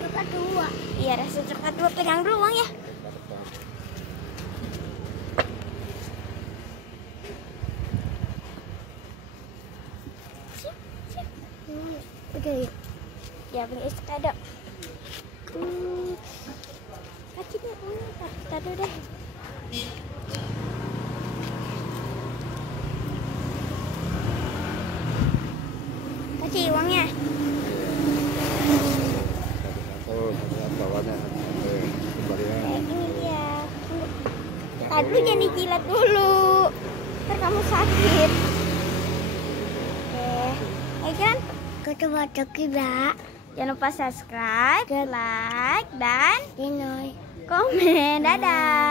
coklat 2. Iya, rasa coklat 2. Pegang dulu uang ya. Udah ya. Ya, beli es kado. Kaki deh, taruh dulu deh. Kasih uangnya. Bawahnya Ini dia. Tadi dulu jangan dijilat dulu. Ntar kamu sakit. Oke. Kan? Kita mau coba. Jangan lupa subscribe, like, dan Dinoy. komen. Dadah.